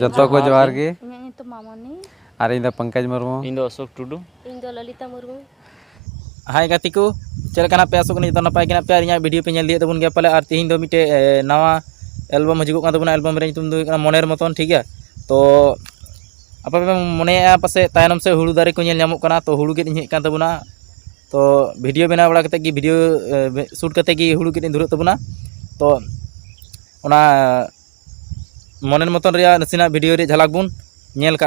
जतो को जोहार गे ᱤᱧᱟᱹᱜ ᱧᱩᱛᱩᱢ ᱢᱟᱢᱚᱱᱤ और इन पंकज मुर्मू ᱤᱧ ᱫᱚ ᱚᱥᱳᱠ ᱴᱩᱰᱩ ᱤᱧ ᱫᱚ ᱞᱚᱞᱤᱛᱟ ᱢᱩᱨᱢू हाय गाती को चल पे आसोक जो नपाय पे इन भिडियो पे लिए तबन गया पाले और तीन दो मिटे नवा एलबम हजूक तबना एलबम रे मनेर मतन ठीक है तो आप मने पासे तायनम से हुड़ू दारे को नामोना तो हुड़ू गेट हेज तबना तो भिडियो बनाव बड़ा कि भिडियो शूट करते कि हुड़ू गेट धुर तबना तो ओना मनेर मतन नसीना भिडियो रे झलक बुन नेल का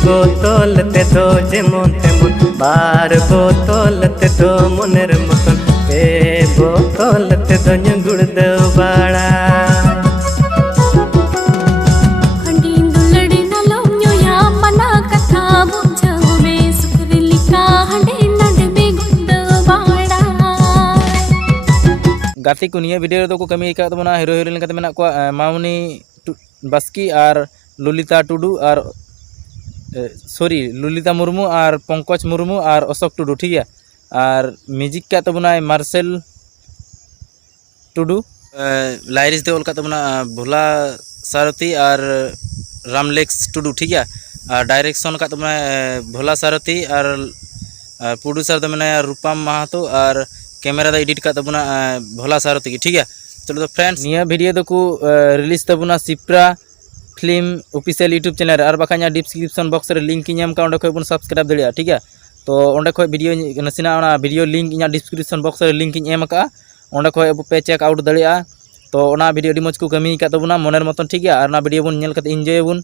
बोतल ते दो जेमन तेमन बार बोतल ते दो मनेर मतन पे बोतल ते दो गुड़ दो बाड़ा हंडीन दुलड़ी नलो न्योया मना कथा बुझो में सुकरी लिखा हंडी नड में गुड़ बाड़ा गाती को निया वीडियो को कमी का तबना हीरो हीरोइन का मेना को मामनी बास्की और ललिता टुडू और सॉरी ललिता मुर्मू और पंकज मुर्मू और अशोक टुडू ठीक है और म्यूजिक का तबना मार्शल टुडू लाइरिस दे ओलका तबना भोला सारथी और रामलेक्स टुडू ठीक है और डायरेक्शन का तबना भोला सारथी और प्रोड्यूसर तो मैंने रूपम महातो और कैमरा दा एडिट का तबना भोला सारथी की ठीक है। चलो तो फ्रेंड्स निया वीडियो तो को रिलीज तबना सिप्रा फिल्म ऑफिशियल यूट्यूब चैनल और बाखा डिस्क्रिप्शन बॉक्स रे लिंक इन एम का बन सब्सक्राइब दाड़ा ठीक है तो अंडे खो वीडियो नसीना video link in description box रे लिंक इन एम का अंडे खो अब पे चेक आउट दाड़ा तो ओना वीडियो अभी मज को कमी का तबना मनेर मतन ठीक है और वीडियो बन नेल कते एंजॉय बन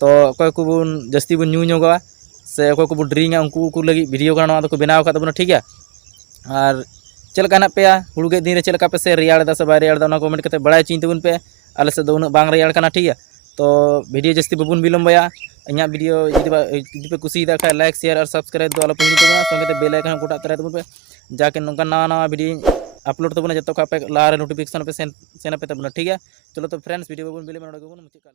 तो अकोय को बन जस्ती बन न्यू ᱧᱚᱜᱟ से अकोय को बन ड्रिंगा उनको को लगी वीडियो का को बनाव का तबना ठीक है और चलका ना पे हुड़ू के दिन रे चलका पे से रियाड़ दा से बाय रियाड़ दा ना कमेंट करते बड़ा चिंता बन पे आले से दो उन बांग रियाड़ कना ठीक है तो वीडियो जस्ती बबुन विलम्बया इन वीडियो जुदी पे कुछ खा लाइक शेयर और सब्सक्राइब तो आलो पे संगे बेल आइकन गोटा तरह तबन पे जाके नौका नवा नवा वीडियो अपलोड तबना जो पे लारे नोटिफिकेशन पे सेन पे तबना ठीक है। चलो तो फ्रेंड्स वीडियो बबुन बिले में मुझे